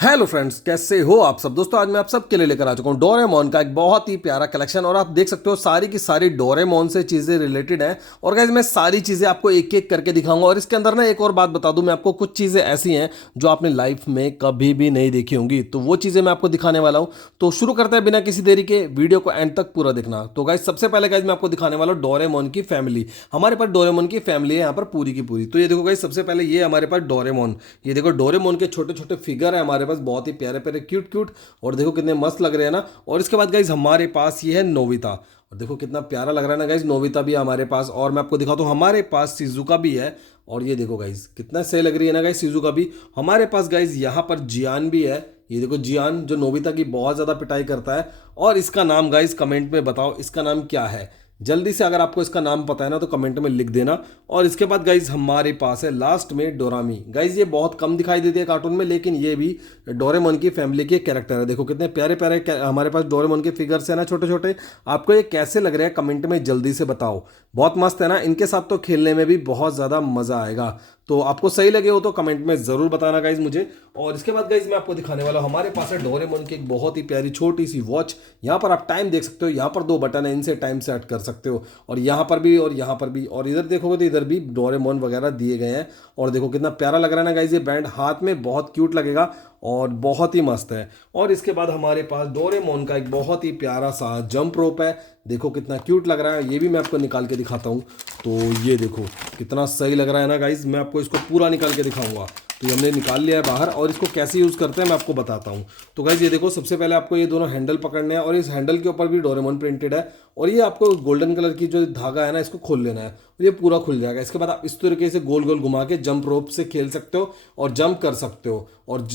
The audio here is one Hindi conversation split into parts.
हेलो फ्रेंड्स, कैसे हो आप सब दोस्तों। आज मैं आप सबके लिए लेकर आ चुका हूँ डोरेमोन का एक बहुत ही प्यारा कलेक्शन। और आप देख सकते हो सारी की सारी डोरेमोन से चीज़ें रिलेटेड हैं। और गाइज मैं सारी चीज़ें आपको एक एक करके दिखाऊंगा। और इसके अंदर ना एक और बात बता दूं मैं आपको, कुछ चीज़ें ऐसी हैं जो आपने लाइफ में कभी भी नहीं देखी होंगी, तो वो चीज़ें मैं आपको दिखाने वाला हूँ। तो शुरू करते हैं बिना किसी देरी के, वीडियो को एंड तक पूरा देखना। तो गाइज सबसे पहले गाइज मैं आपको दिखाने वाला हूँ डोरेमोन की फैमिली। हमारे पास डोरेमोन की फैमिली है यहाँ पर पूरी की पूरी। तो ये देखो गाइज, सबसे पहले ये हमारे पास डोरेमोन। ये देखो डोरेमोन के छोटे छोटे फिगर है हमारे पास, बहुत ही प्यारे प्यारे क्यूट क्यूट। और देखो कितने मस्त लग रहे हैं ना। और इसके बाद गाइज हमारे पास ये है नोबिता। और देखो कितना प्यारा लग रहा है ना गाइज, नोबिता भी है हमारे पास। और मैं आपको दिखाता हूँ हमारे पास शिजुका भी है। और ये देखो गाइज कितना सही लग रही है ना गाइज शिजुका भी। हमारे पास गाइज यहाँ पर जियान भी है। ये देखो जियान जो नोबिता की बहुत ज़्यादा पिटाई करता है। और इसका नाम गाइज कमेंट में बताओ, इसका नाम क्या है। जल्दी से अगर आपको इसका नाम पता है ना तो कमेंट में लिख देना। और इसके बाद गाइज हमारे पास है लास्ट में डोरामी। गाइज ये बहुत कम दिखाई देती है कार्टून में, लेकिन ये भी डोरेमोन की फैमिली के कैरेक्टर है। देखो कितने प्यारे प्यारे हमारे पास डोरेमोन के फिगर्स है ना, छोटे छोटे। आपको ये कैसे लग रहे हैं कमेंट में जल्दी से बताओ। बहुत मस्त है ना, इनके साथ तो खेलने में भी बहुत ज़्यादा मज़ा आएगा। तो आपको सही लगे हो तो कमेंट में ज़रूर बताना गाइज मुझे। और इसके बाद गाइज मैं आपको दिखाने वाला हूँ हमारे पास है डोरेमोन की एक बहुत ही प्यारी छोटी सी वॉच। यहाँ पर आप टाइम देख सकते हो, यहाँ पर दो बटन है, इनसे टाइम सेट कर सकते हो। और यहाँ पर भी और यहाँ पर भी, और इधर देखोगे तो इधर भी डोरेमोन वगैरह दिए गए हैं। और देखो कितना प्यारा लग रहा है ना गाइज, ये बैंड हाथ में बहुत क्यूट लगेगा और बहुत ही मस्त है। और इसके बाद हमारे पास डोरेमोन का एक बहुत ही प्यारा सा जंप रोप है। देखो कितना क्यूट लग रहा है, ये भी मैं आपको निकाल के दिखाता हूँ। तो ये देखो कितना सही लग रहा है ना गाइज, मैं आपको इसको पूरा निकाल के दिखाऊंगा। तो ये हमने निकाल लिया है बाहर, और इसको कैसे यूज़ करते हैं मैं आपको बताता हूँ। तो गाइज ये देखो, सबसे पहले आपको ये दोनों हैंडल पकड़ने हैं, और इस हैंडल के ऊपर भी डोरेमोन प्रिंटेड है। और ये आपको गोल्डन कलर की जो धागा है ना, इसको खोल लेना है और ये पूरा खुल जाएगा। इसके बाद आप इस तरीके से गोल गोल घुमा के जंप रोप से खेल सकते हो और जंप कर सकते हो। और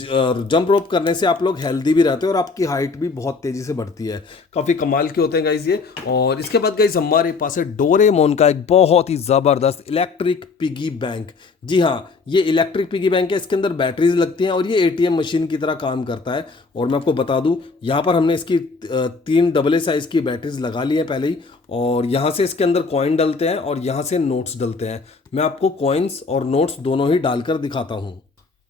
जंप रोप करने से आप लोग हेल्दी भी रहते हो और आपकी हाइट भी बहुत तेज़ी से बढ़ती है। काफ़ी कमाल के होते हैं गाइज ये। और इसके बाद गाइज हमारे पास है डोरेमोन का एक बहुत ही ज़बरदस्त इलेक्ट्रिक पिगी बैंक। जी हाँ, ये इलेक्ट्रिक पिगी बैंक है, इसके अंदर बैटरीज लगती हैं और ये एटीएम मशीन की तरह काम करता है। और मैं आपको बता दूं, यहाँ पर हमने इसकी 3 AA साइज़ की बैटरीज लगा ली हैं पहले ही। और यहाँ से इसके अंदर कॉइन डलते हैं और यहाँ से नोट्स डलते हैं। मैं आपको कॉइन्स और नोट्स दोनों ही डालकर दिखाता हूँ।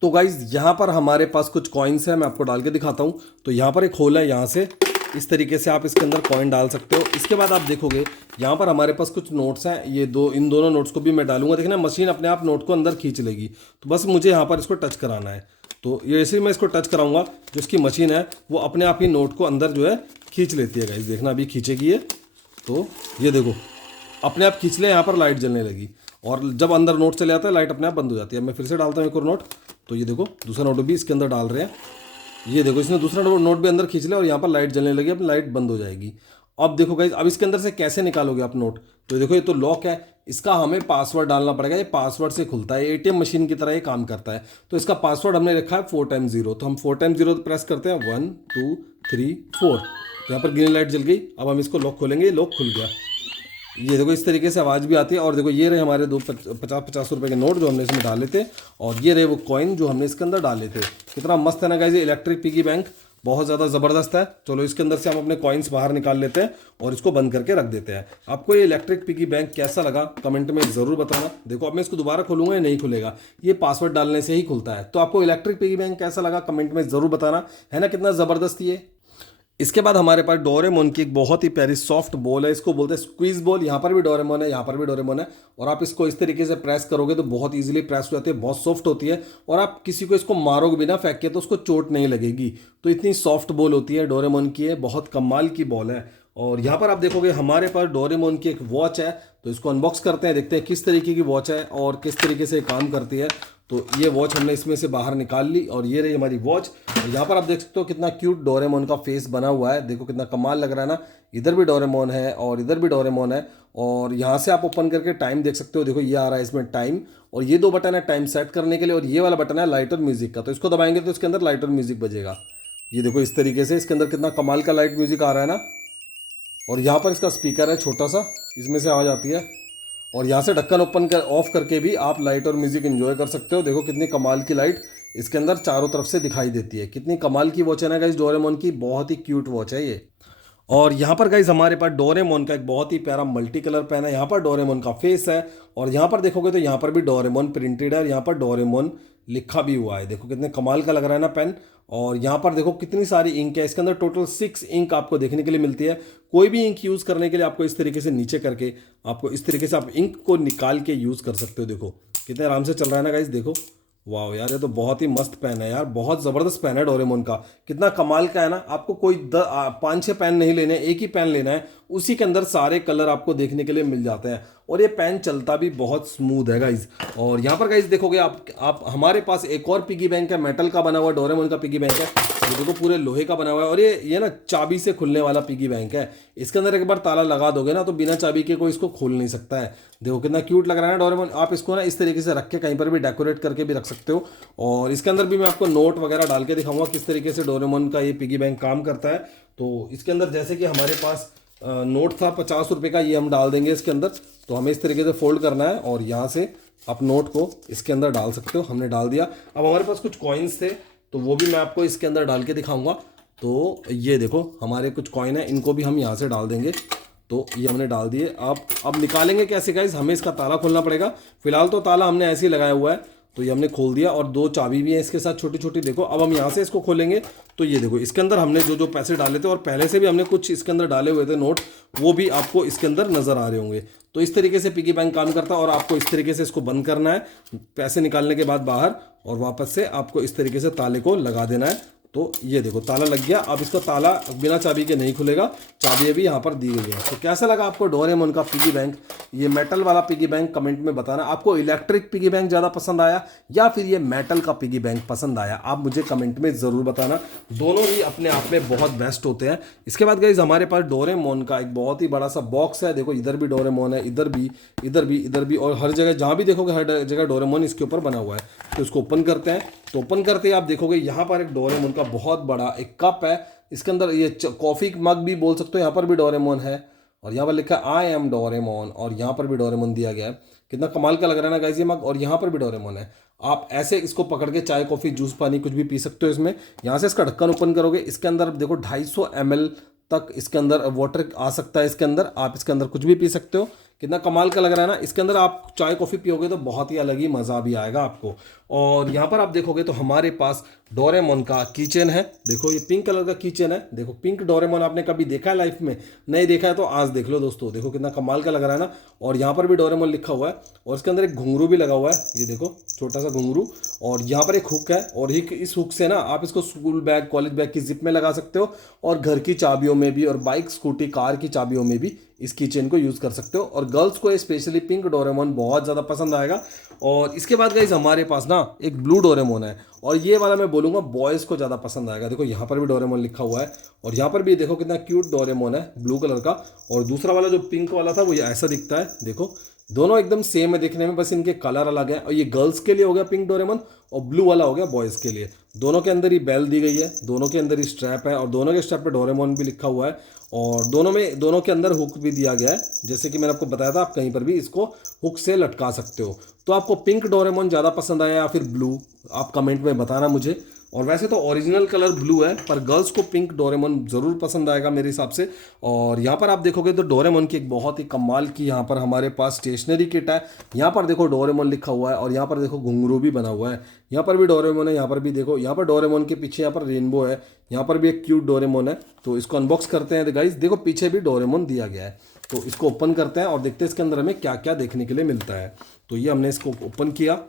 तो गाइज यहाँ पर हमारे पास कुछ कॉइन्स हैं, मैं आपको डाल के दिखाता हूँ। तो यहाँ पर एक होल है, यहाँ से इस तरीके से आप इसके अंदर कॉइन डाल सकते हो। इसके बाद आप देखोगे यहाँ पर हमारे पास कुछ नोट्स हैं, ये दो, इन दोनों नोट्स को भी मैं डालूंगा। देखना मशीन अपने आप नोट को अंदर खींच लेगी। तो बस मुझे यहाँ पर इसको टच कराना है। तो ये ऐसे ही मैं इसको टच कराऊंगा, जो इसकी मशीन है वो अपने आप ही नोट को अंदर जो है खींच लेती है। गाइस देखना अभी खींचेगी ये। तो ये देखो अपने आप खींच ले, यहाँ पर लाइट जलने लगी। और जब अंदर नोट चले जाता है लाइट अपने आप बंद हो जाती है। मैं फिर से डालता हूँ एक और नोट। तो ये देखो दूसरा नोट भी इसके अंदर डाल रहे हैं। ये देखो इसने दूसरा नोट भी अंदर खींच लिया और यहाँ पर लाइट जलने लगी, अब लाइट बंद हो जाएगी। अब देखो गाइस, अब इसके अंदर से कैसे निकालोगे आप नोट। तो देखो ये तो लॉक है, इसका हमें पासवर्ड डालना पड़ेगा। ये पासवर्ड से खुलता है, एटीएम मशीन की तरह ये काम करता है। तो इसका पासवर्ड हमने रखा है 4x0। तो हम 4x0 प्रेस करते हैं, 1 2 3 4। यहाँ पर ग्रीन लाइट जल गई। अब हम इसको लॉक खोलेंगे, लॉक खुल गया। ये देखो इस तरीके से आवाज़ भी आती है। और देखो ये रहे हमारे दो 50-50 रुपए के नोट जो हमने इसमें डाले थे, और ये रहे वो कॉइन जो हमने इसके अंदर डाले थे। कितना मस्त है ना गाइस ये इलेक्ट्रिक पिगी बैंक, बहुत ज़्यादा ज़बरदस्त है। चलो इसके अंदर से हम अपने कॉइन्स बाहर निकाल लेते हैं और इसको बंद करके रख देते हैं। आपको ये इलेक्ट्रिक पिगी बैंक कैसा लगा कमेंट में ज़रूर बताना। देखो अब मैं इसको दोबारा खोलूंगा, ये नहीं खुलेगा, ये पासवर्ड डालने से ही खुलता है। तो आपको इलेक्ट्रिक पिगी बैंक कैसा लगा कमेंट में ज़रूर बताना, है ना कितना ज़बरदस्त ये। इसके बाद हमारे पास डोरेमोन की एक बहुत ही प्यारी सॉफ्ट बॉल है, इसको बोलते हैं स्क्वीज बॉल। यहाँ पर भी डोरेमोन है, यहाँ पर भी डोरेमोन है। और आप इसको इस तरीके से प्रेस करोगे तो बहुत इजीली प्रेस हो जाती है, बहुत सॉफ्ट होती है। और आप किसी को इसको मारोगे बिना फेंक के तो उसको चोट नहीं लगेगी। तो इतनी सॉफ्ट बॉल होती है डोरेमोन की, है बहुत कमाल की बॉल है। और यहाँ पर आप देखोगे हमारे पास डोरेमोन की एक वॉच है। तो इसको अनबॉक्स करते हैं, देखते हैं किस तरीके की वॉच है और किस तरीके से काम करती है। तो ये वॉच हमने इसमें से बाहर निकाल ली और ये रही हमारी वॉच। और यहाँ पर आप देख सकते हो कितना क्यूट डोरेमोन का फेस बना हुआ है। देखो कितना कमाल लग रहा है ना। इधर भी डोरेमोन है और इधर भी डोरेमोन है। और यहाँ से आप ओपन करके टाइम देख सकते हो। देखो ये आ रहा है इसमें टाइम, और ये दो बटन है टाइम सेट करने के लिए, और ये वाला बटन है लाइट और म्यूजिक का। तो इसको दबाएंगे तो इसके अंदर लाइट और म्यूजिक बजेगा। ये देखो इस तरीके से इसके अंदर कितना कमाल का लाइट म्यूजिक आ रहा है ना। और यहाँ पर इसका स्पीकर है छोटा सा, इसमें से आवाज़ आती है। और यहाँ से ढक्कन ओपन कर ऑफ करके भी आप लाइट और म्यूजिक एंजॉय कर सकते हो। देखो कितनी कमाल की लाइट इसके अंदर चारों तरफ से दिखाई देती है। कितनी कमाल की वॉच है ना गाइस डोरेमोन की, बहुत ही क्यूट वॉच है ये। और यहाँ पर गाइज हमारे पास डोरेमोन का एक बहुत ही प्यारा मल्टी कलर पेन है। यहाँ पर डोरेमोन का फेस है और यहाँ पर देखोगे तो यहाँ पर भी डोरेमोन प्रिंटेड है और यहाँ पर डोरेमोन लिखा भी हुआ है। देखो कितने कमाल का लग रहा है ना पेन। और यहाँ पर देखो कितनी सारी इंक है, इसके अंदर टोटल 6 इंक आपको देखने के लिए मिलती है। कोई भी इंक यूज़ करने के लिए आपको इस तरीके से नीचे करके आपको इस तरीके से आप इंक को निकाल के यूज़ कर सकते हो। देखो कितने आराम से चल रहा है ना गाइज। देखो वाह यार, ये तो बहुत ही मस्त पेन है यार, बहुत ज़बरदस्त पेन है डोरेमोन का। कितना कमाल का है ना। आपको कोई 5-6 पेन नहीं लेने, एक ही पेन लेना है, उसी के अंदर सारे कलर आपको देखने के लिए मिल जाते हैं और ये पेन चलता भी बहुत स्मूथ है गाइज। और यहाँ पर गाइज देखोगे आप हमारे पास एक और पिगी बैंक है, मेटल का बना हुआ डोरेमोन का पिगी बैंक है। ये देखो पूरे लोहे का बना हुआ है और ये ना चाबी से खुलने वाला पिगी बैंक है। इसके अंदर एक बार ताला लगा दोगे ना तो बिना चाबी के कोई इसको खोल नहीं सकता है। देखो कितना क्यूट लग रहा है ना डोरेमोन। आप इसको ना इस तरीके से रख के कहीं पर भी डेकोरेट करके भी रख सकते हो। और इसके अंदर भी मैं आपको नोट वगैरह डाल के दिखाऊंगा किस तरीके से डोरेमोन का ये पिगी बैंक काम करता है। तो इसके अंदर जैसे कि हमारे पास नोट था 50 रुपये का, ये हम डाल देंगे इसके अंदर। तो हमें इस तरीके से फोल्ड करना है और यहाँ से आप नोट को इसके अंदर डाल सकते हो। हमने डाल दिया। अब हमारे पास कुछ कॉइन्स थे तो वो भी मैं आपको इसके अंदर डाल के दिखाऊंगा। तो ये देखो हमारे कुछ कॉइन है, इनको भी हम यहाँ से डाल देंगे। तो ये हमने डाल दिए। अब निकालेंगे कैसे गाइस, हमें इसका ताला खोलना पड़ेगा। फिलहाल तो ताला हमने ऐसे ही लगाया हुआ है, तो ये हमने खोल दिया और 2 चाबी भी है इसके साथ छोटी छोटी। देखो अब हम यहाँ से इसको खोलेंगे तो ये देखो इसके अंदर हमने जो जो पैसे डाले थे और पहले से भी हमने कुछ इसके अंदर डाले हुए थे नोट, वो भी आपको इसके अंदर नज़र आ रहे होंगे। तो इस तरीके से पिगी बैंक काम करता है और आपको इस तरीके से इसको बंद करना है पैसे निकालने के बाद बाहर, और वापस से आपको इस तरीके से ताले को लगा देना है। तो ये देखो ताला लग गया। अब इसका ताला बिना चाबी के नहीं खुलेगा, चाबी भी यहाँ पर दी गई है। तो कैसा लगा आपको डोरेमोन का पिगी बैंक, ये मेटल वाला पिगी बैंक? कमेंट में बताना आपको इलेक्ट्रिक पिगी बैंक ज़्यादा पसंद आया या फिर ये मेटल का पिगी बैंक पसंद आया, आप मुझे कमेंट में ज़रूर बताना। दोनों ही अपने आप में बहुत बेस्ट होते हैं। इसके बाद गाइस हमारे पास डोरेमोन का एक बहुत ही बड़ा सा बॉक्स है। देखो इधर भी डोरेमोन है, इधर भी, इधर भी, इधर भी, और हर जगह जहाँ भी देखोगे हर जगह डोरेमोन इसके ऊपर बना हुआ है। तो इसको ओपन करते हैं। तो ओपन करते ही आप देखोगे यहाँ पर एक डोरेमोन का बहुत बड़ा एक कप है। इसके अंदर ये कॉफ़ी मग भी बोल सकते हो, यहाँ पर भी डोरेमोन है और यहाँ पर लिखा है आई एम डोरेमोन, और यहाँ पर भी डोरेमोन दिया गया है। कितना कमाल का लग रहा है ना गाइस ये मग, और यहाँ पर भी डोरेमोन है। आप ऐसे इसको पकड़ के चाय कॉफ़ी जूस पानी कुछ भी पी सकते हो इसमें। यहाँ से इसका ढक्कन ओपन करोगे, इसके अंदर देखो 250 ml तक इसके अंदर वाटर आ सकता है। इसके अंदर आप इसके अंदर कुछ भी पी सकते हो। कितना कमाल का लग रहा है ना। इसके अंदर आप चाय कॉफ़ी पियोगे तो बहुत ही अलग ही मज़ा भी आएगा आपको। और यहाँ पर आप देखोगे तो हमारे पास डोरेमोन का कीचेन है। देखो ये पिंक कलर का कीचेन है। देखो पिंक डोरेमोन आपने कभी देखा है लाइफ में? नहीं देखा है तो आज देख लो दोस्तों। देखो कितना कमाल का लग रहा है ना। और यहाँ पर भी डोरेमोन लिखा हुआ है और इसके अंदर एक घुंघरू भी लगा हुआ है। ये देखो छोटा सा घुंघरू, और यहाँ पर एक हुक है और इस हुक से ना आप इसको स्कूल बैग कॉलेज बैग की जिप में लगा सकते हो और घर की चाबियों में भी और बाइक स्कूटी कार की चाबियों में भी इस कीचेन को यूज़ कर सकते हो। और गर्ल्स को स्पेशली पिंक डोरेमोन बहुत ज़्यादा पसंद आएगा। और इसके बाद गाइस हमारे पास ना एक ब्लू डोरेमोन है और ये वाला मैं बोलूँगा बॉयज़ को ज़्यादा पसंद आएगा। देखो यहाँ पर भी डोरेमोन लिखा हुआ है और यहाँ पर भी देखो कितना क्यूट डोरेमोन है ब्लू कलर का। और दूसरा वाला जो पिंक वाला था वो ये ऐसा दिखता है। देखो दोनों एकदम सेम है दिखने में, बस इनके कलर अलग है। और ये गर्ल्स के लिए हो गया पिंक डोरेमोन और ब्लू वाला हो गया बॉयज़ के लिए। दोनों के अंदर ही बेल दी गई है, दोनों के अंदर ही स्ट्रैप है और दोनों के स्ट्रैप पे डोरेमोन भी लिखा हुआ है। और दोनों के अंदर हुक भी दिया गया है, जैसे कि मैंने आपको बताया था आप कहीं पर भी इसको हुक से लटका सकते हो। तो आपको पिंक डोरेमोन ज़्यादा पसंद आया या फिर ब्लू, आप कमेंट में बताना मुझे। और वैसे तो ओरिजिनल कलर ब्लू है पर गर्ल्स को पिंक डोरेमोन ज़रूर पसंद आएगा मेरे हिसाब से। और यहाँ पर आप देखोगे तो डोरेमोन की एक बहुत ही कमाल की यहाँ पर हमारे पास स्टेशनरी किट है। यहाँ पर देखो डोरेमोन लिखा हुआ है और यहाँ पर देखो घुंघरू भी बना हुआ है। यहाँ पर भी डोरेमोन है, यहाँ पर भी देखो, यहाँ पर डोरेमोन के पीछे यहाँ पर रेनबो है, यहाँ पर भी एक क्यूट डोरेमोन है। तो इसको अनबॉक्स करते हैं गाइस। देखो पीछे भी डोरेमोन दिया गया है। तो इसको ओपन करते हैं और देखते हैं इसके अंदर हमें क्या क्या देखने के लिए मिलता है। तो ये हमने इसको ओपन किया।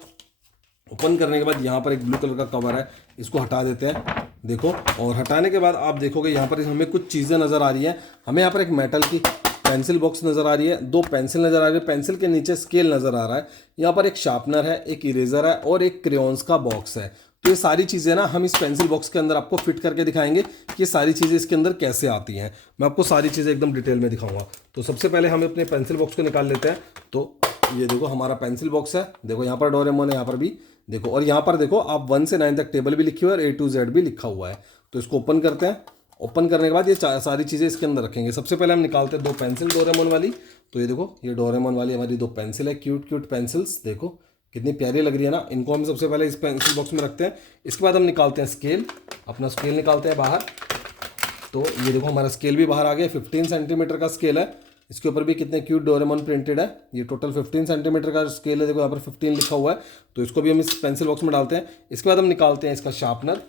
ओपन करने के बाद यहाँ पर एक ब्लू कलर का कवर है, इसको हटा देते हैं। देखो, और हटाने के बाद आप देखोगे यहाँ पर हमें कुछ चीज़ें नज़र आ रही हैं। हमें यहाँ पर एक मेटल की पेंसिल बॉक्स नज़र आ रही है, 2 पेंसिल नज़र आ रही है, पेंसिल के नीचे स्केल नज़र आ रहा है, यहाँ पर एक शार्पनर है, एक इरेजर है और एक क्रेयॉन्स का बॉक्स है। तो ये सारी चीज़ें ना हम इस पेंसिल बॉक्स के अंदर आपको फिट करके दिखाएंगे कि ये सारी चीज़ें इसके अंदर कैसे आती हैं। मैं आपको सारी चीज़ें एकदम डिटेल में दिखाऊंगा। तो सबसे पहले हम अपने पेंसिल बॉक्स को निकाल लेते हैं। तो ये देखो हमारा पेंसिल बॉक्स है। देखो यहाँ पर डोरेमोन है, यहाँ पर भी देखो, और यहाँ पर देखो आप 1 से 9 तक टेबल भी लिखी हुई है और A to Z भी लिखा हुआ है। तो इसको ओपन करते हैं। ओपन करने के बाद ये सारी चीज़ें इसके अंदर रखेंगे। सबसे पहले हम निकालते हैं 2 पेंसिल डोरेमोन वाली। तो ये देखो ये डोरेमोन वाली हमारी 2 पेंसिल है, क्यूट क्यूट पेंसिल्स। देखो कितनी प्यारी लग रही है ना। इनको हम सबसे पहले इस पेंसिल बॉक्स में रखते हैं। इसके बाद हम निकालते हैं स्केल, अपना स्केल निकालते हैं बाहर। तो ये देखो हमारा स्केल भी बाहर आ गया, 15 सेंटीमीटर का स्केल है। इसके ऊपर भी कितने क्यूट डोरेमोन प्रिंटेड है। ये टोटल 15 सेंटीमीटर का स्केल है, देखो यहाँ पर 15 लिखा हुआ है। तो इसको भी हम इस पेंसिल बॉक्स में डालते हैं। इसके बाद हम निकालते हैं इसका शार्पनर।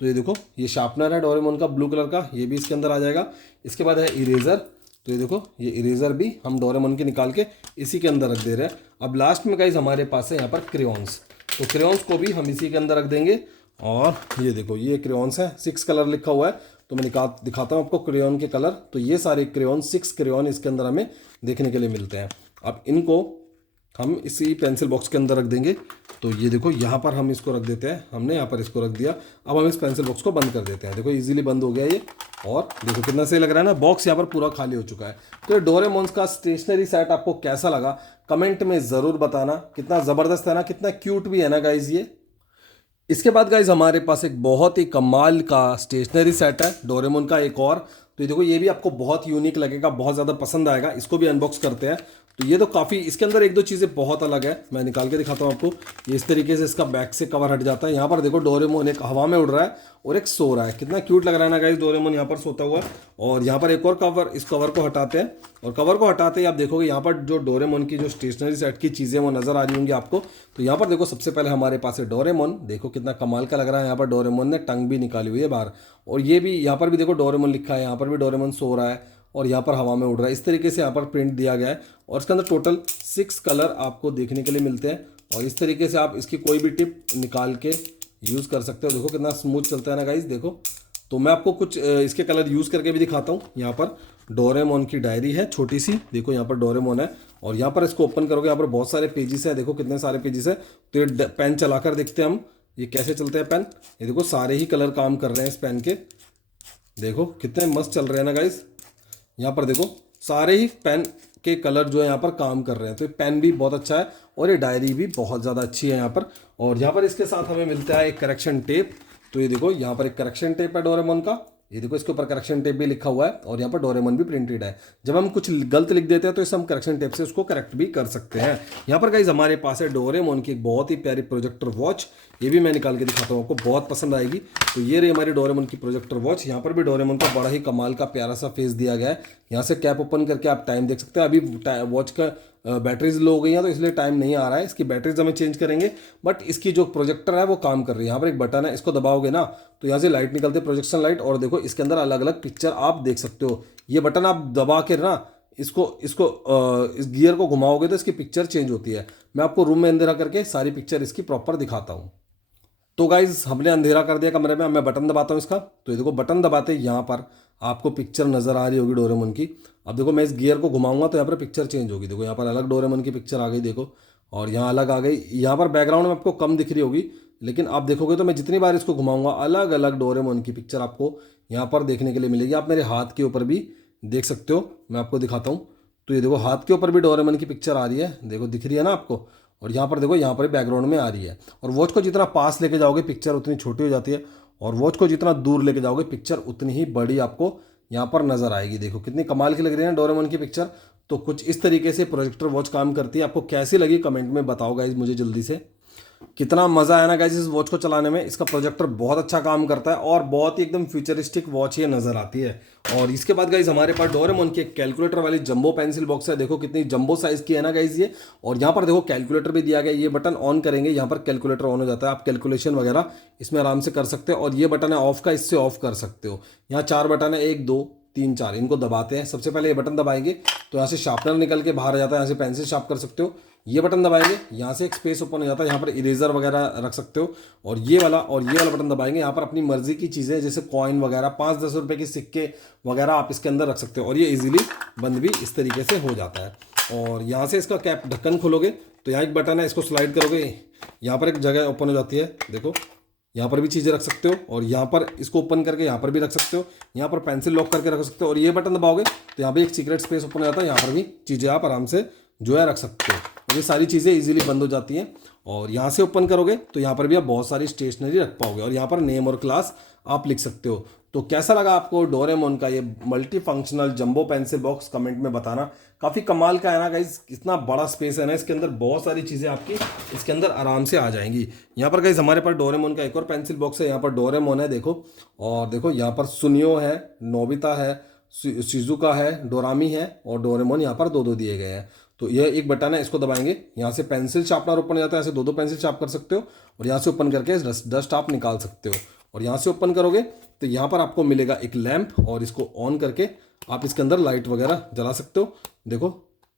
तो ये देखो ये शार्पनर है डोरेमोन का ब्लू कलर का, ये भी इसके अंदर आ जाएगा। इसके बाद है इरेजर। तो ये देखो ये इरेजर भी हम डोरेमोन की निकाल के इसी के अंदर रख दे रहे हैं। अब लास्ट में गाइस हमारे पास है यहाँ पर क्रेयॉन्स। तो क्रेयॉन्स को भी हम इसी के अंदर रख देंगे। और ये देखो ये क्रेयॉन्स है, 6 कलर लिखा हुआ है। तो मैं दिखाता हूँ आपको क्रेयॉन के कलर। तो ये सारे क्रेयॉन 6 क्रेयॉन इसके अंदर हमें देखने के लिए मिलते हैं। अब इनको हम इसी पेंसिल बॉक्स के अंदर रख देंगे। तो ये देखो यहाँ पर हम इसको रख देते हैं, हमने यहाँ पर इसको रख दिया। अब हम इस पेंसिल बॉक्स को बंद कर देते हैं। देखो इजीली बंद हो गया ये। और देखो कितना सही लग रहा है ना, बॉक्स यहाँ पर पूरा खाली हो चुका है। तो ये डोरेमोन्स का स्टेशनरी सेट आपको कैसा लगा कमेंट में ज़रूर बताना। कितना ज़बरदस्त है ना, कितना क्यूट भी है ना गाइज ये। इसके बाद गाइज हमारे पास एक बहुत ही कमाल का स्टेशनरी सेट है डोरेमोन का एक और। तो ये देखो ये भी आपको बहुत यूनिक लगेगा, बहुत ज़्यादा पसंद आएगा। इसको भी अनबॉक्स करते हैं। तो ये तो काफ़ी, इसके अंदर एक दो चीज़ें बहुत अलग है, मैं निकाल के दिखाता हूँ आपको। ये इस तरीके से इसका बैक से कवर हट जाता है। यहाँ पर देखो डोरेमोन एक हवा में उड़ रहा है और एक सो रहा है। कितना क्यूट लग रहा है ना गाइस, डोरेमोन यहाँ पर सोता हुआ। और यहाँ पर एक और कवर, इस कवर को हटाते हैं और कवर को हटाते ही आप देखोगे यहाँ पर जो डोरेमोन की जो स्टेशनरी सेट की चीज़ें वो नज़र आ रही होंगी आपको। तो यहाँ पर देखो सबसे पहले हमारे पास है डोरेमोन। देखो कितना कमाल का लग रहा है। यहाँ पर डोरेमोन ने टंग भी निकाली हुई है बाहर। और ये भी यहाँ पर भी देखो डोरेमोन लिखा है, यहाँ पर भी डोरेमोन सो रहा है और यहाँ पर हवा में उड़ रहा है। इस तरीके से यहाँ पर प्रिंट दिया गया है। और इसके अंदर टोटल 6 कलर आपको देखने के लिए मिलते हैं। और इस तरीके से आप इसकी कोई भी टिप निकाल के यूज़ कर सकते हो। देखो कितना स्मूथ चलता है ना गाइस, देखो। तो मैं आपको कुछ इसके कलर यूज़ करके भी दिखाता हूँ। यहाँ पर डोरेमोन की डायरी है छोटी सी, देखो यहाँ पर डोरेमोन है। और यहाँ पर इसको ओपन करोगे, यहाँ पर बहुत सारे पेजेस है, देखो कितने सारे पेजेस है। तो ये पेन चलाकर देखते हैं हम ये कैसे चलते हैं पेन। ये देखो सारे ही कलर काम कर रहे हैं इस पेन के, देखो कितने मस्त चल रहे हैं ना गाइस। यहाँ पर देखो सारे ही पेन के कलर जो है यहाँ पर काम कर रहे हैं। तो ये पेन भी बहुत अच्छा है और ये डायरी भी बहुत ज़्यादा अच्छी है यहाँ पर। और यहाँ पर इसके साथ हमें मिलता है एक करेक्शन टेप। तो ये देखो यहाँ पर एक करेक्शन टेप है डोरेमोन का। ये देखो इसके ऊपर करेक्शन टेप भी लिखा हुआ है और यहाँ पर डोरेमोन भी प्रिंटेड है। जब हम कुछ गलत लिख देते हैं तो इसे हम करेक्शन टेप से उसको करेक्ट भी कर सकते हैं। यहाँ पर गाइस हमारे पास है डोरेमोन की एक बहुत ही प्यारी प्रोजेक्टर वॉच। ये भी मैं निकाल के दिखाता हूँ, आपको बहुत पसंद आएगी। तो ये रही हमारी डोरेमोन की प्रोजेक्टर वॉच। यहाँ पर भी डोरेमोन का बड़ा ही कमाल का प्यारा सा फेस दिया गया है। यहाँ से कैप ओपन करके आप टाइम देख सकते हैं। अभी वॉच का बैटरीज लो हो गई हैं तो इसलिए टाइम नहीं आ रहा है। इसकी बैटरीज हमें चेंज करेंगे, बट इसकी जो प्रोजेक्टर है वो काम कर रही है। यहाँ पर एक बटन है, इसको दबाओगे ना तो यहाँ से लाइट निकलती है, प्रोजेक्शन लाइट। और देखो इसके अंदर अलग अलग पिक्चर आप देख सकते हो। ये बटन आप दबा के ना इस गियर को घुमाओगे तो इसकी पिक्चर चेंज होती है। मैं आपको रूम में अंधेरा करके सारी पिक्चर इसकी प्रॉपर दिखाता हूँ। तो गाइज हमने अंधेरा कर दिया कमरे में। मैं बटन दबाता हूँ इसका। तो ये देखो बटन दबाते यहाँ पर आपको पिक्चर नज़र आ रही होगी डोरेमोन की। अब देखो मैं इस गियर को घुमाऊंगा तो यहाँ पर पिक्चर चेंज होगी। देखो यहाँ पर अलग डोरेमोन की पिक्चर आ गई, देखो। और यहाँ अलग आ गई। यहाँ पर बैकग्राउंड में आपको कम दिख रही होगी, लेकिन आप देखोगे तो मैं जितनी बार इसको घुमाऊंगा अलग अलग डोरेमोन की पिक्चर आपको यहाँ पर देखने के लिए मिलेगी। आप मेरे हाथ के ऊपर भी देख सकते हो, मैं आपको दिखाता हूँ। तो ये देखो हाथ के ऊपर भी डोरेमोन की पिक्चर आ रही है, देखो दिख रही है ना आपको। और यहाँ पर देखो यहाँ पर बैकग्राउंड में आ रही है। और वॉच को जितना पास लेके जाओगे पिक्चर उतनी छोटी हो जाती है, और वॉच को जितना दूर लेके जाओगे पिक्चर उतनी ही बड़ी आपको यहाँ पर नज़र आएगी। देखो कितनी कमाल की लग रही है ना डोरेमोन की पिक्चर। तो कुछ इस तरीके से प्रोजेक्टर वॉच काम करती है। आपको कैसी लगी कमेंट में बताओ गाइज मुझे जल्दी से। कितना मज़ा आया ना गाइस इस वॉच को चलाने में। इसका प्रोजेक्टर बहुत अच्छा काम करता है और बहुत ही एकदम फ्यूचरिस्टिक वॉच ये नज़र आती है। और इसके बाद गाइस हमारे पास डोरेमोन की एक कैलकुलेटर वाली जंबो पेंसिल बॉक्स है। देखो कितनी जंबो साइज़ की है ना गाइस ये। और यहाँ पर देखो कैलकुलेटर भी दिया गया। ये बटन ऑन करेंगे, यहाँ पर कैलकुलेटर ऑन हो जाता है। आप कैलकुलेशन वगैरह इसमें आराम से कर सकते हो। और ये बटन है ऑफ का, इससे ऑफ कर सकते हो। यहाँ 4 बटन है, 1 2 3 4। इनको दबाते हैं। सबसे पहले ये बटन दबाएंगे तो यहाँ से शार्पनर निकल के बाहर आ जाता है, यहाँ से पेंसिल शार्प कर सकते हो। ये बटन दबाएंगे, यहाँ से एक स्पेस ओपन हो जाता है, यहाँ पर इरेजर वगैरह रख सकते हो। और ये वाला बटन दबाएंगे, यहाँ पर अपनी मर्जी की चीज़ें जैसे कॉइन वगैरह 5-10 रुपए के सिक्के वगैरह आप इसके अंदर रख सकते हो। और ये इजीली बंद भी इस तरीके से हो जाता है। और यहाँ से इसका कैप ढक्कन खोलोगे तो यहाँ एक बटन है, इसको स्लाइड करोगे, यहाँ पर एक जगह ओपन हो जाती है। देखो यहाँ पर भी चीज़ें रख सकते हो। और यहाँ पर इसको ओपन करके यहाँ पर भी रख सकते हो। यहाँ पर पेंसिल लॉक करके रख सकते हो। और ये बटन दबाओगे तो यहाँ पे एक सीक्रेट स्पेस ओपन हो जाता है, यहाँ पर भी चीज़ें आप आराम से जो है रख सकते हो। और ये सारी चीज़ें इजीली बंद हो जाती हैं। और यहाँ से ओपन करोगे तो यहाँ पर भी आप बहुत सारी स्टेशनरी रख पाओगे। और यहाँ पर नेम और क्लास आप लिख सकते हो। तो कैसा लगा आपको डोरेमोन का ये multi functional jumbo pencil box, comment में बताना। काफ़ी कमाल का है ना गाइज, इतना बड़ा स्पेस है ना इसके अंदर, बहुत सारी चीज़ें आपकी इसके अंदर आराम से आ जाएंगी। यहाँ पर गाइज हमारे पास डोरेमोन का एक और पेंसिल बॉक्स है, यहाँ पर डोरेमोन है देखो, और देखो यहाँ पर सुनियो है, नोबिता है, शिजुका है, डोरामी है और डोरेमोन यहाँ पर दो दो दिए गए हैं। तो यह एक बटन है, इसको दबाएंगे, यहाँ से पेंसिल शार्पनर ओपन हो जाता है, ऐसे दो दो पेंसिल शार्प कर सकते हो और यहाँ से ओपन करके डस्ट आप निकाल सकते हो। और यहाँ से ओपन करोगे तो यहाँ पर आपको मिलेगा एक लैंप, और इसको ऑन करके आप इसके अंदर लाइट वगैरह जला सकते हो देखो।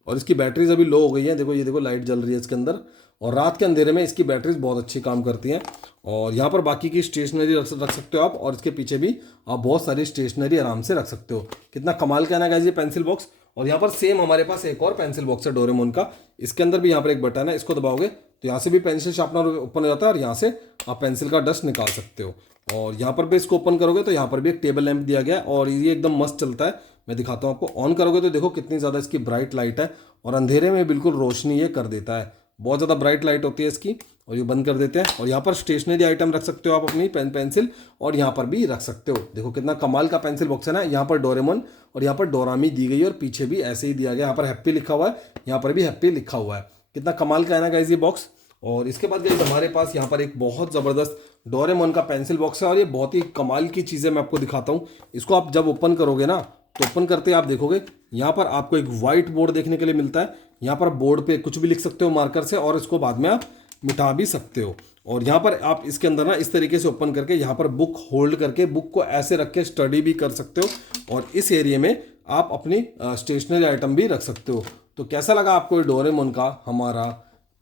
और इसकी बैटरीज अभी लो हो गई है, देखो ये देखो लाइट जल रही है इसके अंदर, और रात के अंधेरे में इसकी बैटरीज बहुत अच्छी काम करती हैं। और यहाँ पर बाकी की स्टेशनरी रख सकते हो आप, और इसके पीछे भी आप बहुत सारी स्टेशनरी आराम से रख सकते हो। कितना कमाल का है ना गाइस ये पेंसिल बॉक्स। और यहाँ पर सेम हमारे पास एक और पेंसिल बॉक्स है डोरेमोन का, इसके अंदर भी यहाँ पर एक बटन है, इसको दबाओगे तो यहाँ से भी पेंसिल शार्पनर ओपन हो जाता है और यहाँ से आप पेंसिल का डस्ट निकाल सकते हो। और यहाँ पर भी इसको ओपन करोगे तो यहाँ पर भी एक टेबल लैंप दिया गया है और ये एकदम मस्त चलता है। मैं दिखाता हूँ आपको, ऑन करोगे तो देखो कितनी ज़्यादा इसकी ब्राइट लाइट है और अंधेरे में बिल्कुल रोशनी ये कर देता है, बहुत ज़्यादा ब्राइट लाइट होती है इसकी। और ये बंद कर देते हैं, और यहाँ पर स्टेशनरी आइटम रख सकते हो आप अपनी पेंसिल, और यहाँ पर भी रख सकते हो। देखो कितना कमाल का पेंसिल बॉक्स है ना। यहाँ पर डोरेमोन और यहाँ पर डोरामी दी गई है और पीछे भी ऐसे ही दिया गया, यहाँ पर हैप्पी लिखा हुआ है, यहाँ पर भी हैप्पी लिखा हुआ है। कितना कमाल का है ना गाइस ये बॉक्स। और इसके बाद गाइस हमारे पास यहाँ पर एक बहुत ज़बरदस्त डोरेमोन का पेंसिल बॉक्स है, और ये बहुत ही कमाल की चीज़ें मैं आपको दिखाता हूँ। इसको आप जब ओपन करोगे ना तो ओपन करते आप देखोगे यहाँ पर आपको एक वाइट बोर्ड देखने के लिए मिलता है। यहाँ पर बोर्ड पे कुछ भी लिख सकते हो मार्कर से, और इसको बाद में आप मिटा भी सकते हो। और यहाँ पर आप इसके अंदर ना इस तरीके से ओपन करके यहाँ पर बुक होल्ड करके बुक को ऐसे रख के स्टडी भी कर सकते हो, और इस एरिया में आप अपनी स्टेशनरी आइटम भी रख सकते हो। तो कैसा लगा आपको डोरेमोन का हमारा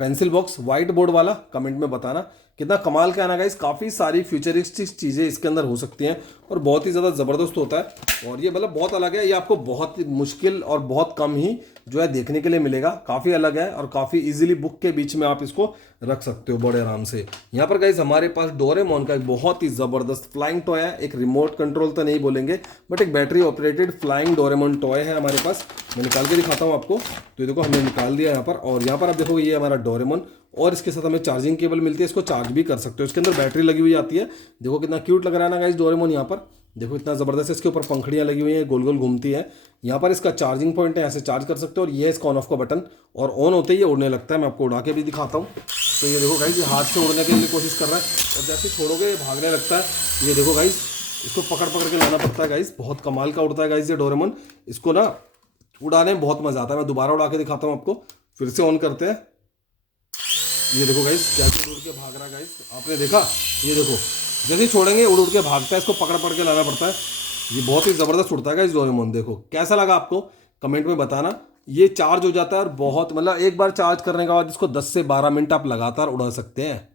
पेंसिल बॉक्स वाइट बोर्ड वाला, कमेंट में बताना। कितना कमाल का है ना गाइस, काफ़ी सारी फ्यूचरिस्टिक चीज़ें इसके अंदर हो सकती हैं और बहुत ही ज़्यादा ज़बरदस्त होता है। और ये मतलब बहुत अलग है, ये आपको बहुत मुश्किल और बहुत कम ही जो है देखने के लिए मिलेगा। काफ़ी अलग है और काफ़ी इजीली बुक के बीच में आप इसको रख सकते हो बड़े आराम से। यहाँ पर गाइस हमारे पास डोरेमोन का एक बहुत ही ज़बरदस्त फ्लाइंग टॉय है, एक रिमोट कंट्रोल तो नहीं बोलेंगे बट एक battery operated flying Doraemon toy है हमारे पास। मैं निकाल के दिखाता हूँ आपको। तो ये देखो हमने निकाल दिया यहाँ पर, और यहाँ पर आप देखो ये हमारा डोरेमोन, और इसके साथ हमें चार्जिंग केबल मिलती है, इसको चार्ज भी कर सकते हो। इसके अंदर बैटरी लगी हुई आती है, देखो कितना क्यूट लग रहा है ना गाइस डोरेमोन। यहाँ पर देखो इतना ज़बरदस्त, इसके ऊपर पंखड़ियाँ लगी हुई हैं, गोल गोल घूमती है। यहाँ पर इसका चार्जिंग पॉइंट है, ऐसे चार्ज कर सकते हो। और ये है इसका ऑन ऑफ का बटन, और ऑन होते ही ये उड़ने लगता है। मैं आपको उड़ा के भी दिखाता हूँ। तो ये देखो गाइस, ये हाथ से उड़ने के लिए कोशिश कर रहा है, और जैसे छोड़ोगे भागने लगता है। ये देखो गाइस, इसको पकड़ पकड़ के लाना पड़ता है गाइस, बहुत कमाल का उड़ता है गाइस ये डोरेमोन। इसको ना उड़ाने में बहुत मजा आता है। मैं दोबारा उड़ा के दिखाता हूँ आपको, फिर से ऑन करते हैं। ये देखो गाइस कैसे उड़ के भाग रहा है गाइस, आपने देखा। ये देखो जैसे ही छोड़ेंगे उड़ उड़ के भागता है, इसको पकड़ पकड़ के लाना पड़ता है। ये बहुत ही ज़बरदस्त उड़ता है गाइस डोरेमोन। देखो कैसा लगा आपको, कमेंट में बताना। ये चार्ज हो जाता है और बहुत मतलब एक बार चार्ज करने के बाद इसको 10 से 12 मिनट आप लगातार उड़ा सकते हैं।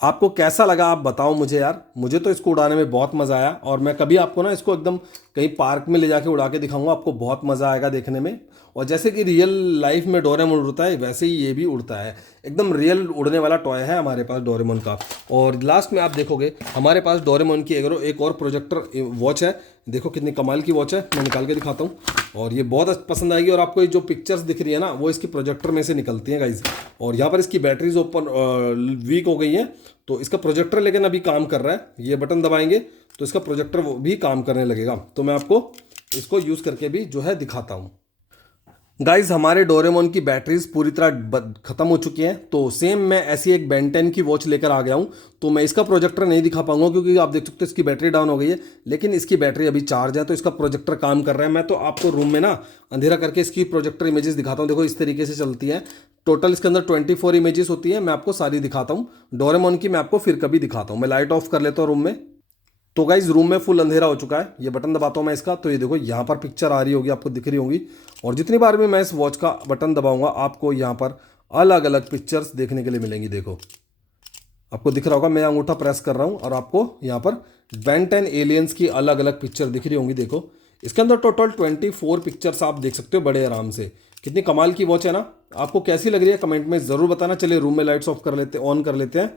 आपको कैसा लगा आप बताओ मुझे यार। मुझे तो इसको उड़ाने में बहुत मज़ा आया, और मैं कभी आपको ना इसको एकदम कहीं पार्क में ले जाके उड़ा के दिखाऊंगा, आपको बहुत मज़ा आएगा देखने में। और जैसे कि रियल लाइफ में डोरेमोन उड़ता है वैसे ही ये भी उड़ता है, एकदम रियल उड़ने वाला टॉय है हमारे पास डोरेमोन का। और लास्ट में आप देखोगे हमारे पास डोरेमोन की एक और प्रोजेक्टर वॉच है। देखो कितनी कमाल की वॉच है, मैं निकाल के दिखाता हूँ, और ये बहुत पसंद आएगी। और आपको ये जो पिक्चर्स दिख रही है ना वो इसकी प्रोजेक्टर में से निकलती हैं गाइज। और यहाँ पर इसकी बैटरीज ओपन वीक हो गई हैं, तो इसका प्रोजेक्टर लेकिन अभी काम कर रहा है। ये बटन दबाएंगे तो इसका प्रोजेक्टर भी काम करने लगेगा। तो मैं आपको इसको यूज़ करके भी जो है दिखाता हूँ। गाइज हमारे डोरेमोन की बैटरीज पूरी तरह ख़त्म हो चुकी हैं, तो सेम मैं ऐसी एक बेन 10 की वॉच लेकर आ गया हूँ। तो मैं इसका प्रोजेक्टर नहीं दिखा पाऊंगा क्योंकि आप देख सकते हो इसकी बैटरी डाउन हो गई है, लेकिन इसकी बैटरी अभी चार्ज है तो इसका प्रोजेक्टर काम कर रहा है। मैं तो आपको रूम में ना अंधेरा करके इसकी प्रोजेक्टर इमेजेस दिखाता हूँ। देखो इस तरीके से चलती है, टोटल इसके अंदर 24 इमेजेस होती है। मैं आपको सारी दिखाता हूँ। डोरेमोन की मैं आपको फिर कभी दिखाता हूँ। मैं लाइट ऑफ कर लेता हूँ रूम में। तो गाइज रूम में फुल अंधेरा हो चुका है। ये बटन दबाता हूँ मैं इसका, तो ये देखो यहाँ पर पिक्चर आ रही होगी, आपको दिख रही होगी। और जितनी बार भी मैं इस वॉच का बटन दबाऊंगा आपको यहाँ पर अलग अलग पिक्चर्स देखने के लिए मिलेंगी। देखो आपको दिख रहा होगा, मैं अंगूठा प्रेस कर रहा हूँ और आपको यहाँ पर बेन 10 एलियंस की अलग अलग पिक्चर दिख रही होंगी। देखो इसके अंदर टोटल 24 पिक्चर्स आप देख सकते हो बड़े आराम से। कितनी कमाल की वॉच है ना। आपको कैसी लग रही है कमेंट में ज़रूर बताना। चलिए रूम में लाइट्स ऑफ कर लेते ऑन कर लेते हैं।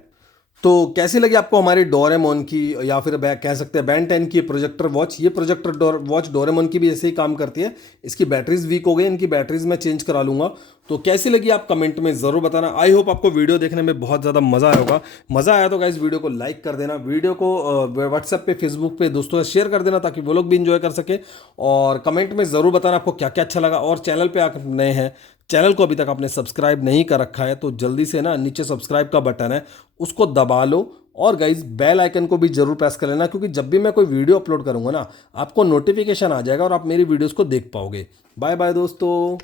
तो कैसी लगी आपको हमारी डोरेमोन की, या फिर कह सकते हैं बेन 10 की प्रोजेक्टर वॉच। ये प्रोजेक्टर वॉच डोरेमोन की भी ऐसे ही काम करती है। इसकी बैटरीज वीक हो गई, इनकी बैटरीज मैं चेंज करा लूंगा। तो कैसी लगी आप कमेंट में ज़रूर बताना। आई होप आपको वीडियो देखने में बहुत ज़्यादा मज़ा आया होगा। मज़ा आया तो गाइस वीडियो को लाइक कर देना, वीडियो को व्हाट्सएप पे, फेसबुक पे दोस्तों से शेयर कर देना ताकि वो लोग भी इंजॉय कर सके। और कमेंट में ज़रूर बताना आपको क्या क्या अच्छा लगा। और चैनल पे आप नए हैं, चैनल को अभी तक आपने सब्सक्राइब नहीं कर रखा है तो जल्दी से ना नीचे सब्सक्राइब का बटन है उसको दबा लो। और गाइज बेल आइकन को भी जरूर प्रेस कर लेना, क्योंकि जब भी मैं कोई वीडियो अपलोड करूंगा ना आपको नोटिफिकेशन आ जाएगा और आप मेरी वीडियोस को देख पाओगे। बाय बाय दोस्तों।